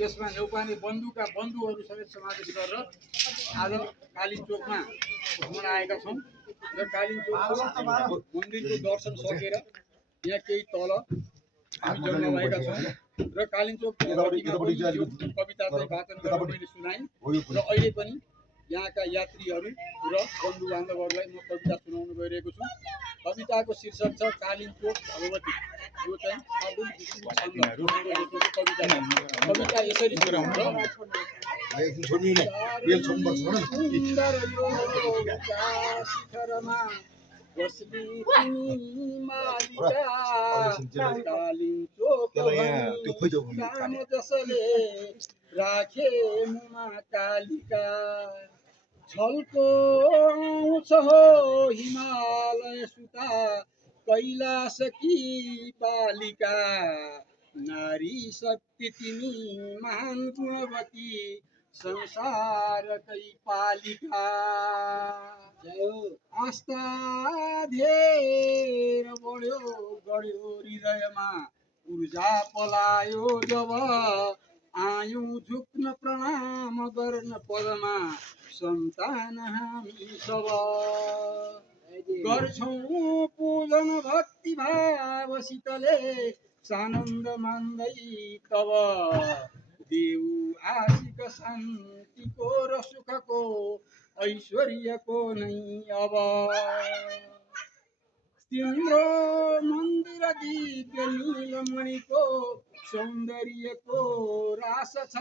त्यसमा न्यौपाने बन्धुका बन्धुहरू समेत समावेश गरेर आज कालिम्पोङमा घुम्न आएका छौँ र कालिम्पोङको मन्दिरको दर्शन सकेर यहाँ केही तल हामी जम्मा भएका छौँ र कालिम्पोङ कविता चाहिँ वाचन गरेर मैले सुनाएँ र अहिले पनि यहाँका यात्रीहरू र बन्धु बान्धवहरूलाई म कविता सुनाउन गइरहेको छु। कविताको शीर्षक छ कालिम्पोङ भगवती। यो चाहिँ कविता यसरी जसले राखे मुमा कालिका छलको आउँछ हो हिमालय सुता कैलाश की बालिका नारी शक्ति तिमी महान गुणवती संसारकै पालिका आस्था धेर बढ्यो गढ्यो हृदयमा ऊर्जा पलायो जब आयौँ झुक्न प्रणाम गर्न पदमा सन्तान हामी सब गर्छौँ पूजन भक्ति भावसितले सानन्द मान्दै तब देऊ आशिक शान्तिको र सुखको ऐश्वर्यको नै अब तिम्रो मन्दिर दिव्य नीलमणिको सौन्दर्यको रास छ